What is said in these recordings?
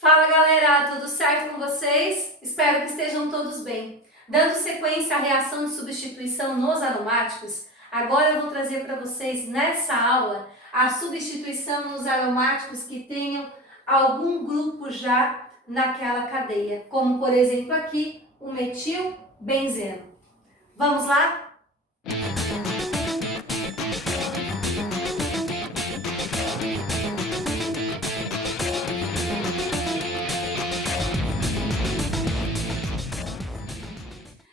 Fala galera, tudo certo com vocês? Espero que estejam todos bem. Dando sequência à reação de substituição nos aromáticos, agora eu vou trazer para vocês nessa aula a substituição nos aromáticos que tenham algum grupo já naquela cadeia, como por exemplo aqui o metilbenzeno. Vamos lá?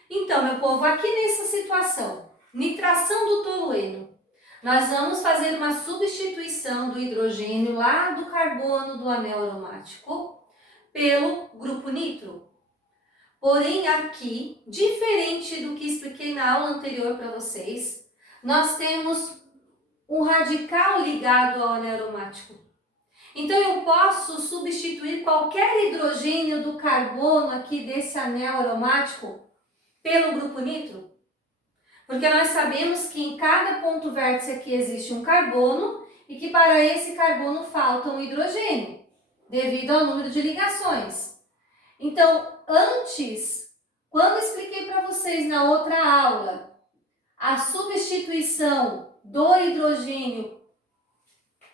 Então, meu povo, aqui nessa situação, nitração do tolueno, nós vamos fazer uma substituição do hidrogênio lá do carbono do anel aromático pelo grupo nitro. Porém, aqui, diferente do que expliquei na aula anterior para vocês, nós temos um radical ligado ao anel aromático. Então, eu posso substituir qualquer hidrogênio do carbono aqui desse anel aromático pelo grupo nitro? Porque nós sabemos que em cada ponto vértice aqui existe um carbono e que para esse carbono falta um hidrogênio, devido ao número de ligações. Então, antes, quando expliquei para vocês na outra aula a substituição do hidrogênio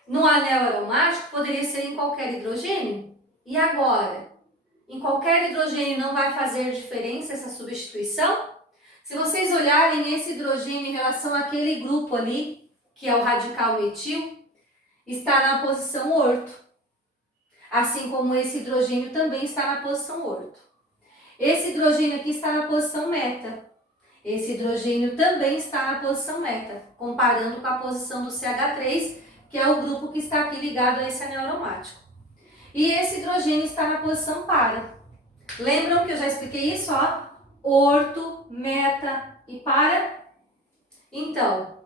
no anel aromático, poderia ser em qualquer hidrogênio. E agora? Em qualquer hidrogênio não vai fazer diferença essa substituição? Se vocês olharem esse hidrogênio em relação àquele grupo ali, que é o radical metil, está na posição orto. Assim como esse hidrogênio também está na posição orto. Esse hidrogênio aqui está na posição meta. Esse hidrogênio também está na posição meta, comparando com a posição do CH3, que é o grupo que está aqui ligado a esse anel aromático. E esse hidrogênio está na posição para. Lembram que eu já expliquei isso, ó? Orto, meta e para. Então,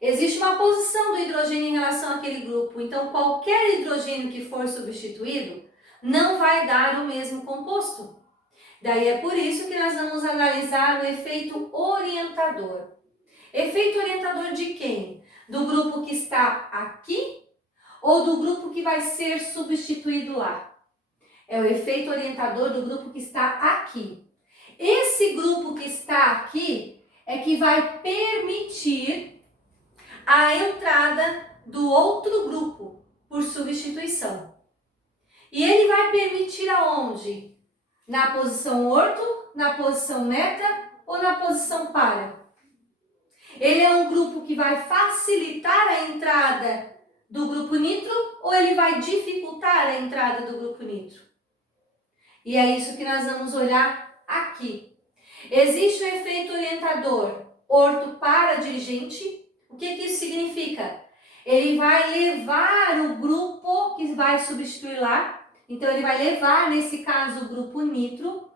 existe uma posição do hidrogênio em relação àquele grupo. Então, qualquer hidrogênio que for substituído não vai dar o mesmo composto. Daí é por isso que nós vamos analisar o efeito orientador. Efeito orientador de quem? Do grupo que está aqui ou do grupo que vai ser substituído lá? É o efeito orientador do grupo que está aqui. Esse grupo que está aqui é que vai permitir a entrada do outro grupo por substituição. E ele vai permitir aonde? Na posição orto, na posição meta ou na posição para? Ele é um grupo que vai facilitar a entrada do grupo nitro ou ele vai dificultar a entrada do grupo nitro? E é isso que nós vamos olhar aqui. Existe o efeito orientador orto para dirigente. O que isso significa? Ele vai levar o grupo que vai substituir lá. Então, ele vai levar, nesse caso, o grupo nitro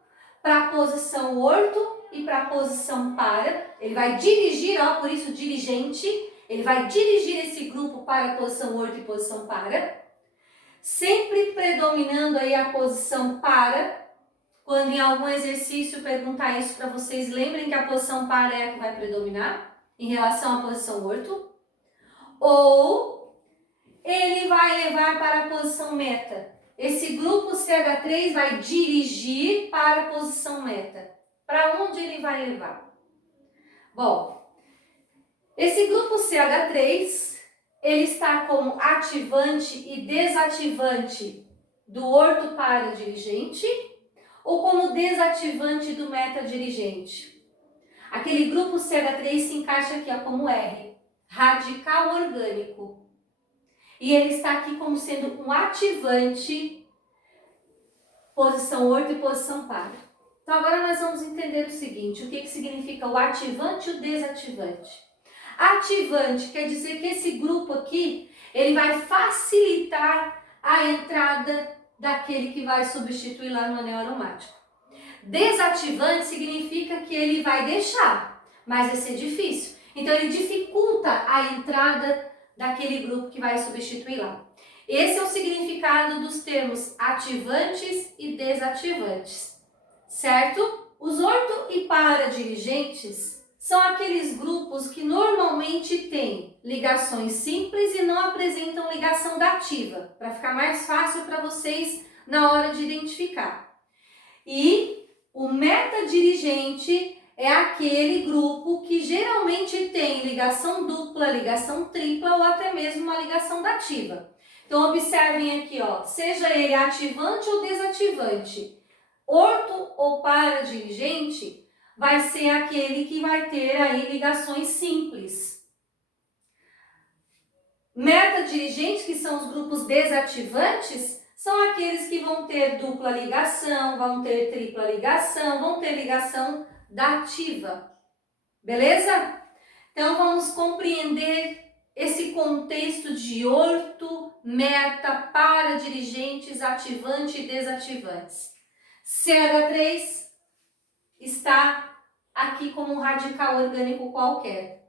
para a posição orto e para a posição para. Ele vai dirigir, ó, por isso dirigente. Ele vai dirigir esse grupo para a posição orto e posição para. Sempre predominando aí a posição para. Quando em algum exercício perguntar isso para vocês, lembrem que a posição para é a que vai predominar em relação à posição orto. Ou ele vai levar para a posição meta. Esse grupo CH3 vai dirigir para a posição meta. Para onde ele vai levar? Bom, esse grupo CH3, ele está como ativante e desativante do orto para dirigente ou como desativante do meta dirigente. Aquele grupo CH3 se encaixa aqui ó, como R, radical orgânico. E ele está aqui como sendo um ativante, posição orto e posição para. Então agora nós vamos entender o seguinte, o que significa o ativante e o desativante. Ativante quer dizer que esse grupo aqui, ele vai facilitar a entrada daquele que vai substituir lá no anel aromático. Desativante significa que ele vai deixar, mas vai ser difícil. Então ele dificulta a entrada daquele grupo que vai substituir lá. Esse é o significado dos termos ativantes e desativantes, certo? Os orto e para dirigentes são aqueles grupos que normalmente têm ligações simples e não apresentam ligação dativa, para ficar mais fácil para vocês na hora de identificar. E o metadirigente é aquele grupo que geralmente tem ligação dupla, ligação tripla ou até mesmo uma ligação dativa. Então, observem aqui, ó, seja ele ativante ou desativante, orto ou paradirigente, vai ser aquele que vai ter aí ligações simples. Metadirigentes, que são os grupos desativantes, são aqueles que vão ter dupla ligação, vão ter tripla ligação, vão ter ligação dativa. Beleza? Então, vamos compreender esse contexto de orto, meta, paradirigentes, ativante e desativantes. CH3 está aqui como um radical orgânico qualquer.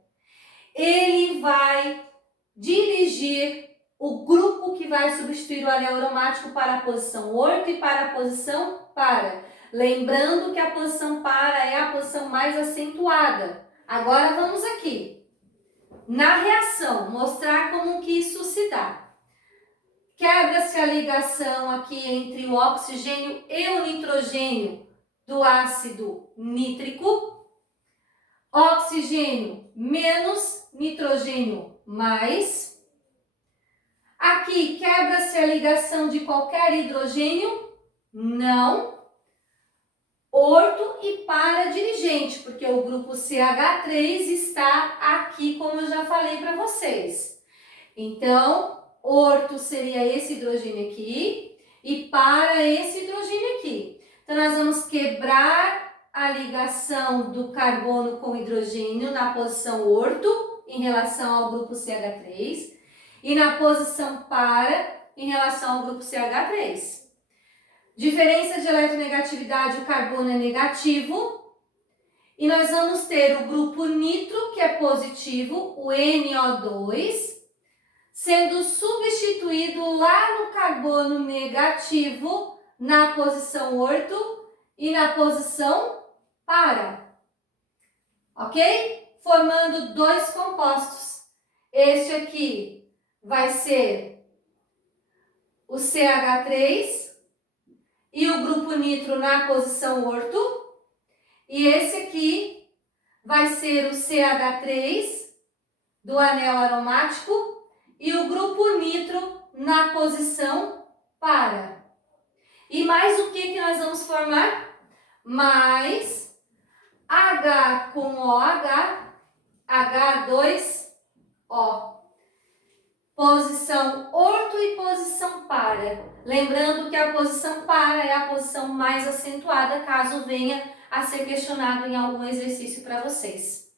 Ele vai dirigir o grupo que vai substituir o anel aromático para a posição orto e para a posição para. Lembrando que a posição para é a posição mais acentuada. Agora vamos aqui, na reação, mostrar como que isso se dá. Quebra-se a ligação aqui entre o oxigênio e o nitrogênio do ácido nítrico. Oxigênio menos, nitrogênio mais. Aqui, quebra-se a ligação de qualquer hidrogênio? Não. Orto e paradirigente, porque o grupo CH3 está aqui, como eu já falei para vocês. Então, orto seria esse hidrogênio aqui e para esse hidrogênio aqui. Então, nós vamos quebrar a ligação do carbono com hidrogênio na posição orto em relação ao grupo CH3 e na posição para em relação ao grupo CH3. Diferença de eletronegatividade, o carbono é negativo. E nós vamos ter o grupo nitro, que é positivo, o NO2, sendo substituído lá no carbono negativo, na posição orto e na posição para. Ok? Formando dois compostos. Este aqui vai ser o CH3 e o grupo nitro na posição orto. E esse aqui vai ser o CH3 do anel aromático e o grupo nitro na posição para. E mais o que nós vamos formar? Mais H com OH, H2O. Posição orto e posição para. Lembrando que a posição para é a posição mais acentuada, caso venha a ser questionado em algum exercício para vocês.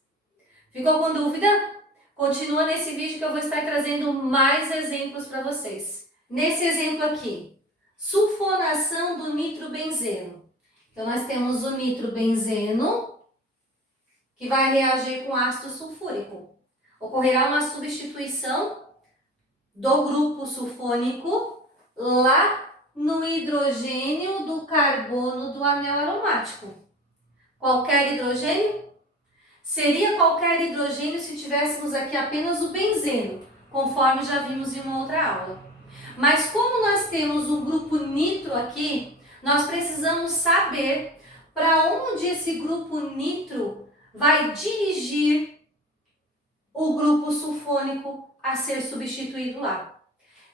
Ficou com dúvida? Continua nesse vídeo que eu vou estar trazendo mais exemplos para vocês. Nesse exemplo aqui, sulfonação do nitrobenzeno. Então, nós temos o nitrobenzeno, que vai reagir com ácido sulfúrico. Ocorrerá uma substituição do grupo sulfônico lá no hidrogênio do carbono do anel aromático. Qualquer hidrogênio? Seria qualquer hidrogênio se tivéssemos aqui apenas o benzeno, conforme já vimos em uma outra aula. Mas como nós temos o grupo nitro aqui, nós precisamos saber para onde esse grupo nitro vai dirigir o grupo sulfônico a ser substituído lá.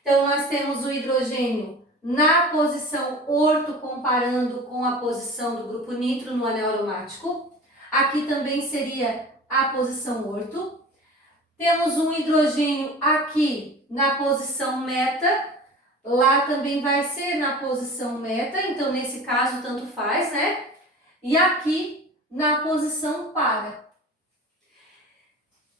Então, nós temos o hidrogênio na posição orto, comparando com a posição do grupo nitro no anel aromático. Aqui também seria a posição orto. Temos um hidrogênio aqui na posição meta. Lá também vai ser na posição meta, então nesse caso tanto faz, né? E aqui na posição para.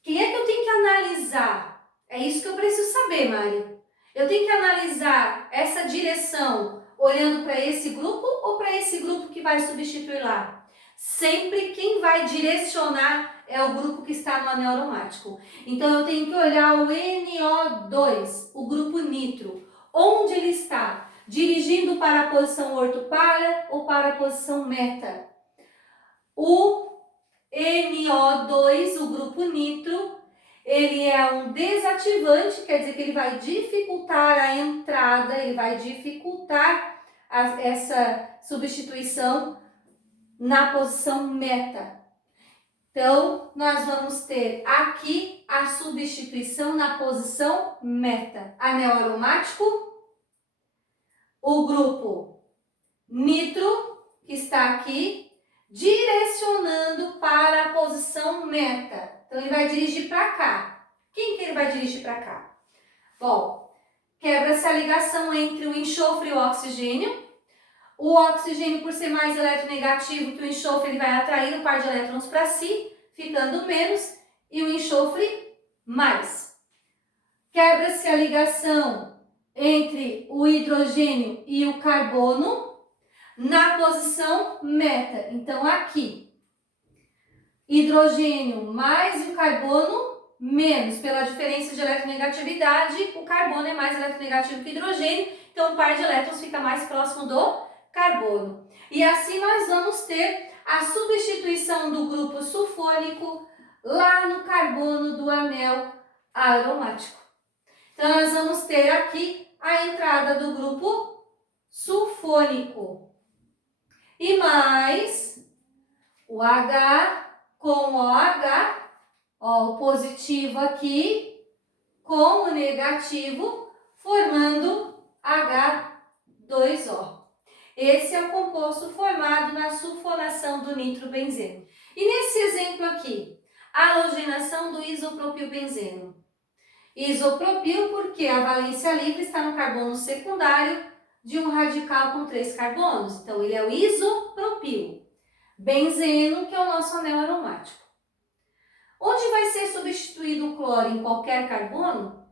Quem é que eu tenho que analisar? É isso que eu preciso saber, Mari. Eu tenho que analisar essa direção olhando para esse grupo ou para esse grupo que vai substituir lá? Sempre quem vai direcionar é o grupo que está no anel aromático. Então, eu tenho que olhar o NO2, o grupo nitro. Onde ele está? Dirigindo para a posição orto para ou para a posição meta? O NO2, o grupo nitro, ele é um desativante, quer dizer que ele vai dificultar a entrada, ele vai dificultar essa substituição na posição meta. Então, nós vamos ter aqui a substituição na posição meta. Anel aromático, o grupo nitro, que está aqui, direcionando para a posição meta. Então, ele vai dirigir para cá. Quem que ele vai dirigir para cá? Bom, quebra-se a ligação entre o enxofre e o oxigênio. O oxigênio, por ser mais eletronegativo que o enxofre, ele vai atrair um par de elétrons para si, ficando menos, e o enxofre mais. Quebra-se a ligação entre o hidrogênio e o carbono na posição meta. Então, aqui, hidrogênio mais o carbono menos. Pela diferença de eletronegatividade, o carbono é mais eletronegativo que o hidrogênio, então o par de elétrons fica mais próximo do carbono. E assim nós vamos ter a substituição do grupo sulfônico lá no carbono do anel aromático. Então, nós vamos ter aqui a entrada do grupo sulfônico. E mais o H com o OH, ó, o positivo aqui com o negativo, formando H2O. Esse é o composto formado na sulfonação do nitrobenzeno. E nesse exemplo aqui, a halogenação do isopropilbenzeno. Isopropil porque a valência livre está no carbono secundário de um radical com 3 carbonos. Então, ele é o isopropil. Benzeno, que é o nosso anel aromático. Onde vai ser substituído o cloro? Em qualquer carbono?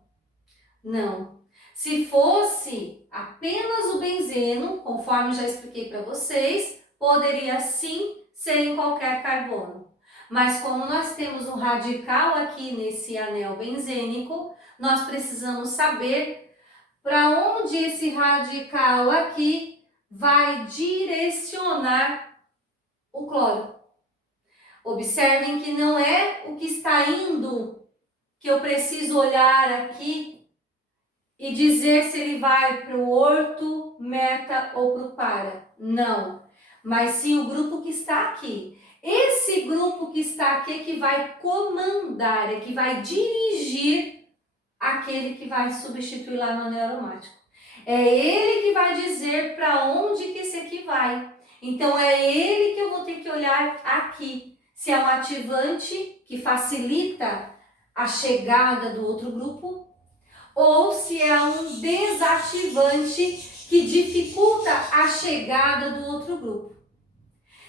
Não. Se fosse apenas o benzeno, conforme já expliquei para vocês, poderia sim ser em qualquer carbono. Mas como nós temos um radical aqui nesse anel benzênico, nós precisamos saber para onde esse radical aqui vai direcionar o cloro. Observem que não é o que está indo que eu preciso olhar aqui e dizer se ele vai para o orto, meta ou para o para. Não, mas sim o grupo que está aqui. Esse grupo que está aqui é que vai comandar, é que vai dirigir aquele que vai substituir lá no anel aromático. É ele que vai dizer para onde que esse aqui vai. Então, é ele que eu vou ter que olhar aqui. Se é um ativante que facilita a chegada do outro grupo, ou se é um desativante que dificulta a chegada do outro grupo.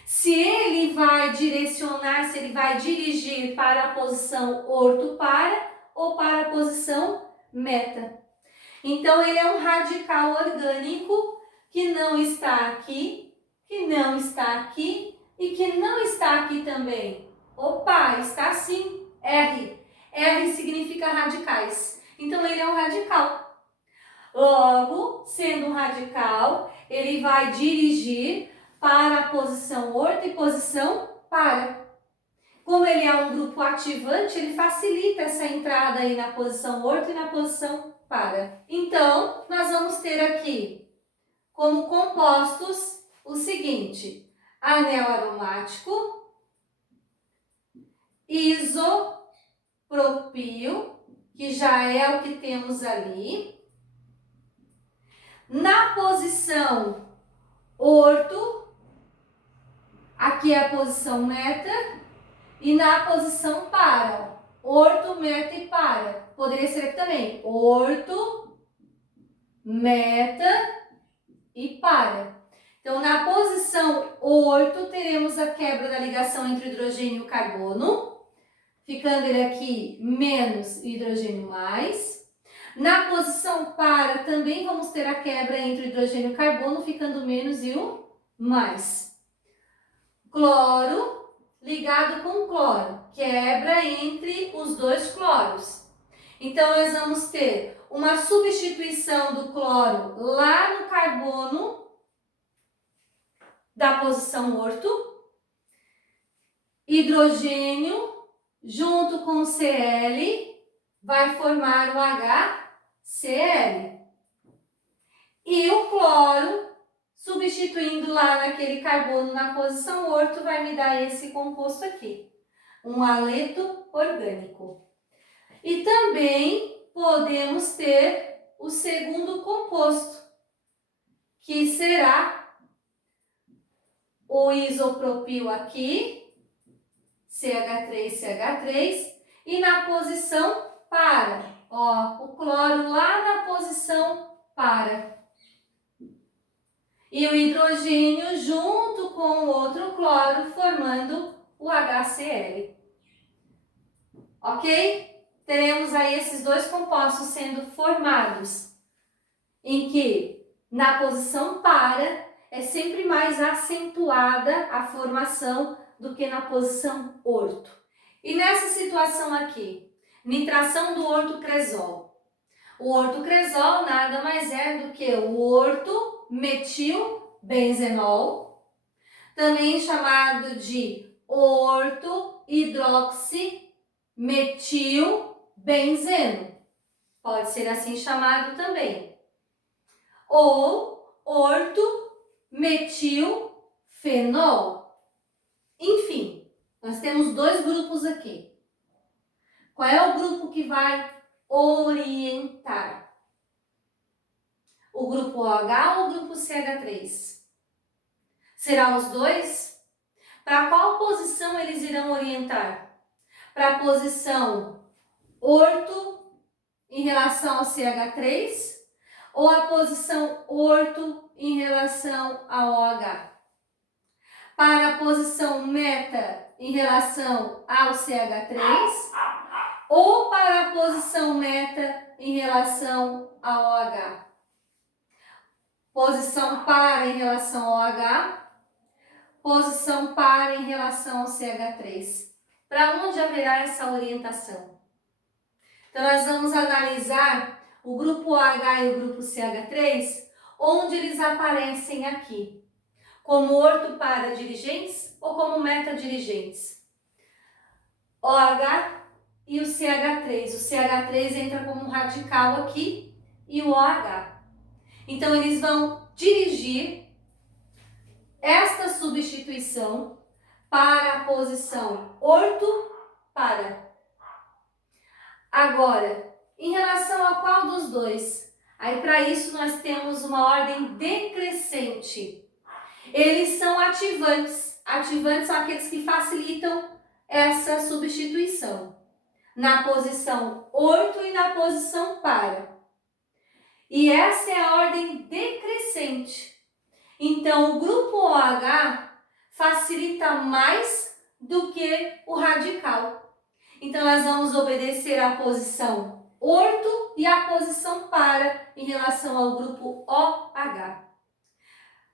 Se ele vai direcionar, se ele vai dirigir para a posição orto-para ou para a posição meta. Então, ele é um radical orgânico que não está aqui, que não está aqui e que não está aqui também. Opa, está sim, R. R significa radicais. Então, ele é um radical. Logo, sendo um radical, ele vai dirigir para a posição orto e posição para. Como ele é um grupo ativante, ele facilita essa entrada aí na posição orto e na posição para. Então, nós vamos ter aqui como compostos o seguinte: anel aromático, isopropil, que já é o que temos ali. Na posição orto, aqui é a posição meta, e na posição para, orto, meta e para. Poderia ser aqui também, orto, meta e para. Então, na posição orto, teremos a quebra da ligação entre o hidrogênio e o carbono, ficando ele aqui menos e hidrogênio mais. Na posição para, também vamos ter a quebra entre o hidrogênio e o carbono, ficando menos e o mais. Cloro ligado com cloro, quebra entre os dois cloros. Então, nós vamos ter uma substituição do cloro lá no carbono da posição orto, hidrogênio junto com o Cl vai formar o HCl. E o cloro Substituindo lá naquele carbono na posição orto, vai me dar esse composto aqui, um haleto orgânico. E também podemos ter o segundo composto, que será o isopropil aqui, CH3, e na posição para. Ó, o cloro lá na posição para. E o hidrogênio junto com o outro cloro formando o HCl. Ok? Teremos aí esses dois compostos sendo formados, em que na posição para é sempre mais acentuada a formação do que na posição orto. E nessa situação aqui, nitração do ortocresol. O ortocresol nada mais é do que o ortometilbenzenol, também chamado de ortohidroximetilbenzeno. Pode ser assim chamado também. Ou ortometilfenol. Enfim, nós temos dois grupos aqui. Qual é o grupo que vai orientar? O grupo OH ou o grupo CH3? Será os dois? Para qual posição eles irão orientar? Para a posição orto em relação ao CH3 ou a posição orto em relação ao OH? Para a posição meta em relação ao CH3 ou para a posição meta em relação ao OH? Posição para em relação ao OH, posição para em relação ao CH3. Para onde haverá essa orientação? Então, nós vamos analisar o grupo OH e o grupo CH3, onde eles aparecem aqui, como orto para dirigentes ou como meta dirigentes. OH e o CH3. O CH3 entra como radical aqui e o OH. Então, eles vão dirigir esta substituição para a posição orto para. Agora, em relação a qual dos dois? Aí, para isso, nós temos uma ordem decrescente. Eles são ativantes. Ativantes são aqueles que facilitam essa substituição na posição orto e na posição para. E essa é a ordem decrescente. Então, o grupo OH facilita mais do que o radical. Então, nós vamos obedecer à posição orto e à posição para em relação ao grupo OH.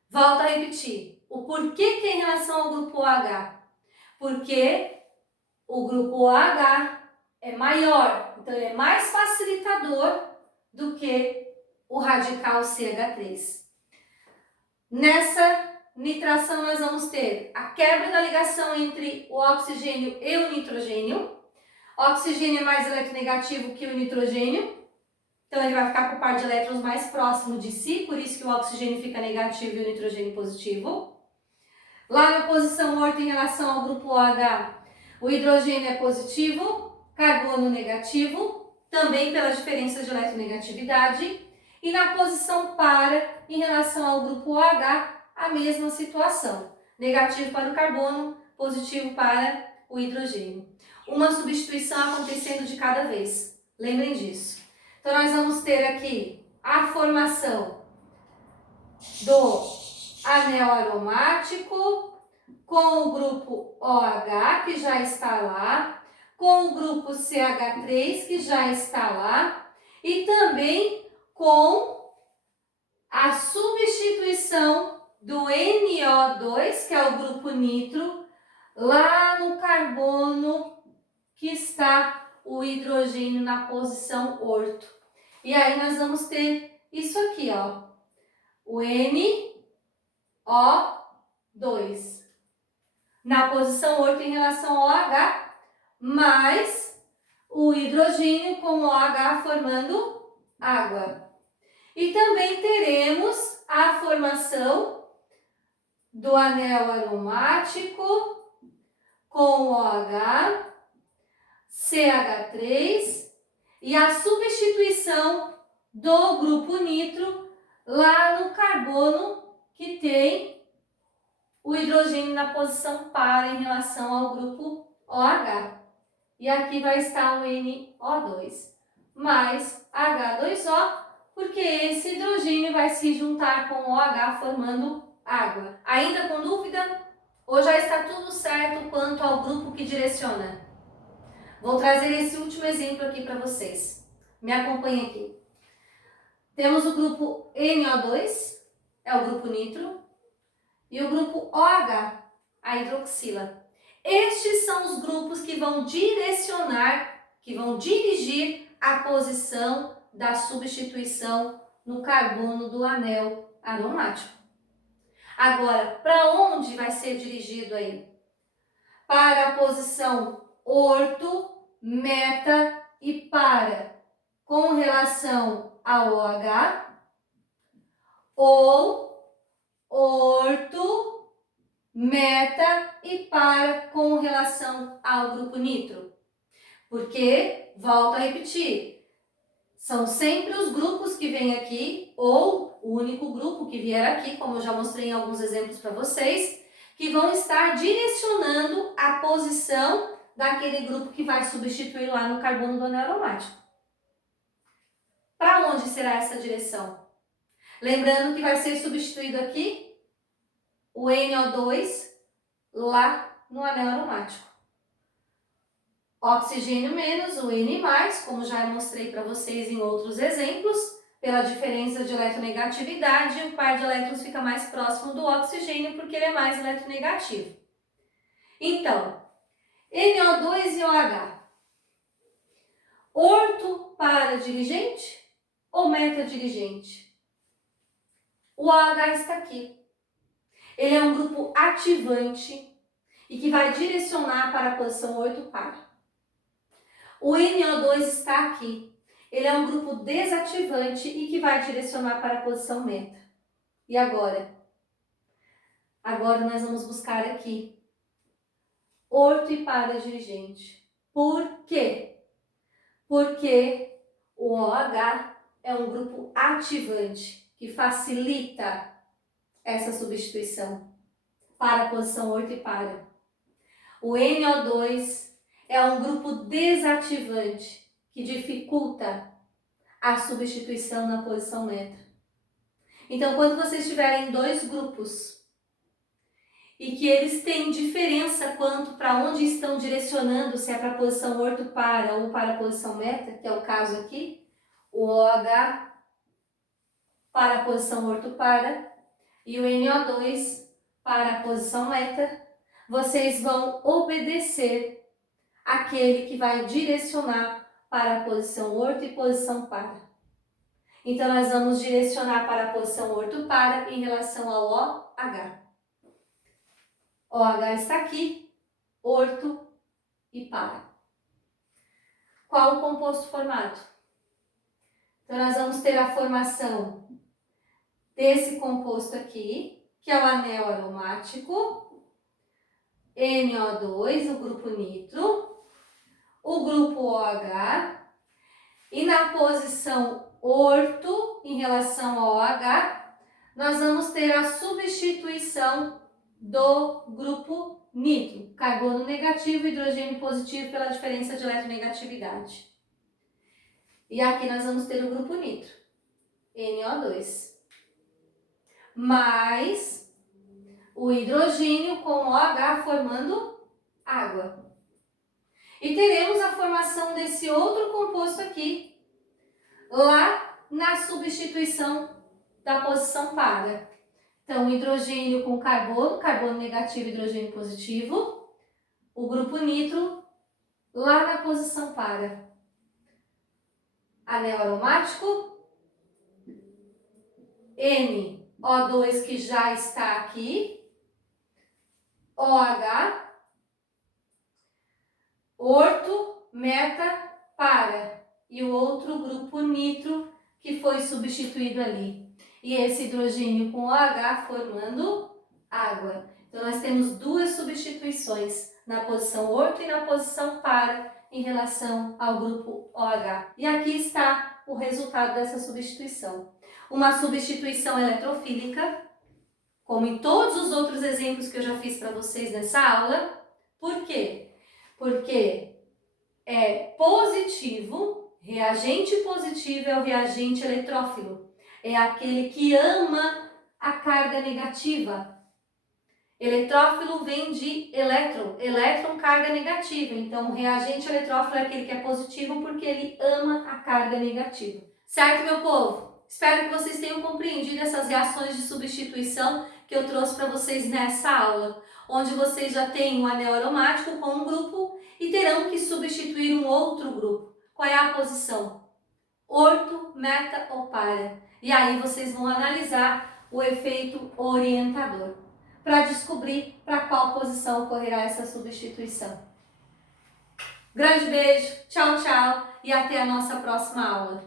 Volto a repetir. O porquê que é em relação ao grupo OH? Porque o grupo OH é maior, então ele é mais facilitador do que o radical CH3. Nessa nitração nós vamos ter a quebra da ligação entre o oxigênio e o nitrogênio. O oxigênio é mais eletronegativo que o nitrogênio, então ele vai ficar com o par de elétrons mais próximo de si, por isso que o oxigênio fica negativo e o nitrogênio positivo. Lá na posição orto em relação ao grupo OH, o hidrogênio é positivo, carbono negativo, também pela diferença de eletronegatividade. E na posição para, em relação ao grupo OH, a mesma situação. Negativo para o carbono, positivo para o hidrogênio. Uma substituição acontecendo de cada vez. Lembrem disso. Então, nós vamos ter aqui a formação do anel aromático com o grupo OH, que já está lá, com o grupo CH3, que já está lá, e também com a substituição do NO2, que é o grupo nitro, lá no carbono que está o hidrogênio na posição orto. E aí nós vamos ter isso aqui, ó, o NO2 na posição orto em relação ao OH, mais o hidrogênio com o OH formando água. E também teremos a formação do anel aromático com OH, CH3 e a substituição do grupo nitro lá no carbono que tem o hidrogênio na posição par em relação ao grupo OH. E aqui vai estar o NO2 mais H2O, porque esse hidrogênio vai se juntar com o OH formando água. Ainda com dúvida? Ou já está tudo certo quanto ao grupo que direciona? Vou trazer esse último exemplo aqui para vocês. Me acompanhem aqui. Temos o grupo NO2, é o grupo nitro, e o grupo OH, a hidroxila. Estes são os grupos que vão direcionar, que vão dirigir a posição da substituição no carbono do anel aromático. Agora, para onde vai ser dirigido aí? Para a posição orto, meta e para com relação ao OH, ou orto, meta e para com relação ao grupo nitro. Porque, volto a repetir, são sempre os grupos que vêm aqui, ou o único grupo que vier aqui, como eu já mostrei em alguns exemplos para vocês, que vão estar direcionando a posição daquele grupo que vai substituir lá no carbono do anel aromático. Para onde será essa direção? Lembrando que vai ser substituído aqui o NO2 lá no anel aromático. Oxigênio menos o N+, como já mostrei para vocês em outros exemplos, pela diferença de eletronegatividade, o par de elétrons fica mais próximo do oxigênio porque ele é mais eletronegativo. Então, NO2 e OH. Orto para dirigente ou meta dirigente? O OH está aqui. Ele é um grupo ativante e que vai direcionar para a posição orto para. O NO2 está aqui. Ele é um grupo desativante e que vai direcionar para a posição meta. E agora? Agora nós vamos buscar aqui orto e para dirigente. Por quê? Porque o OH é um grupo ativante que facilita essa substituição para a posição orto e para. O NO2 é um grupo desativante que dificulta a substituição na posição meta. Então, quando vocês tiverem dois grupos e que eles têm diferença quanto para onde estão direcionando, se é para a posição orto para ou para a posição meta, que é o caso aqui, o OH para a posição orto para e o NO2 para a posição meta, vocês vão obedecer aquele que vai direcionar para a posição orto e posição para. Então, nós vamos direcionar para a posição orto para em relação ao OH. OH está aqui, orto e para. Qual o composto formado? Então, nós vamos ter a formação desse composto aqui, que é o anel aromático, NO2, o grupo nitro, o grupo OH, e na posição orto, em relação ao OH, nós vamos ter a substituição do grupo nitro, carbono negativo, hidrogênio positivo pela diferença de eletronegatividade. E aqui nós vamos ter o grupo nitro, NO2, mais o hidrogênio com OH formando água. E teremos a formação desse outro composto aqui, lá na substituição da posição para. Então, hidrogênio com carbono, carbono negativo, hidrogênio positivo, o grupo nitro lá na posição para. Anel aromático, NO2 que já está aqui, OH, orto, meta, para. E o outro grupo nitro que foi substituído ali. E esse hidrogênio com OH formando água. Então, nós temos duas substituições, na posição orto e na posição para, em relação ao grupo OH. E aqui está o resultado dessa substituição. Uma substituição eletrofílica, como em todos os outros exemplos que eu já fiz para vocês nessa aula. Por quê? Porque é positivo, reagente positivo é o reagente eletrófilo. É aquele que ama a carga negativa. Eletrófilo vem de elétron carga negativa. Então, o reagente eletrófilo é aquele que é positivo porque ele ama a carga negativa. Certo, meu povo? Espero que vocês tenham compreendido essas reações de substituição que eu trouxe para vocês nessa aula, onde vocês já têm um anel aromático com um grupo e terão que substituir um outro grupo. Qual é a posição? Orto, meta ou para. E aí vocês vão analisar o efeito orientador para descobrir para qual posição ocorrerá essa substituição. Grande beijo, tchau, tchau e até a nossa próxima aula.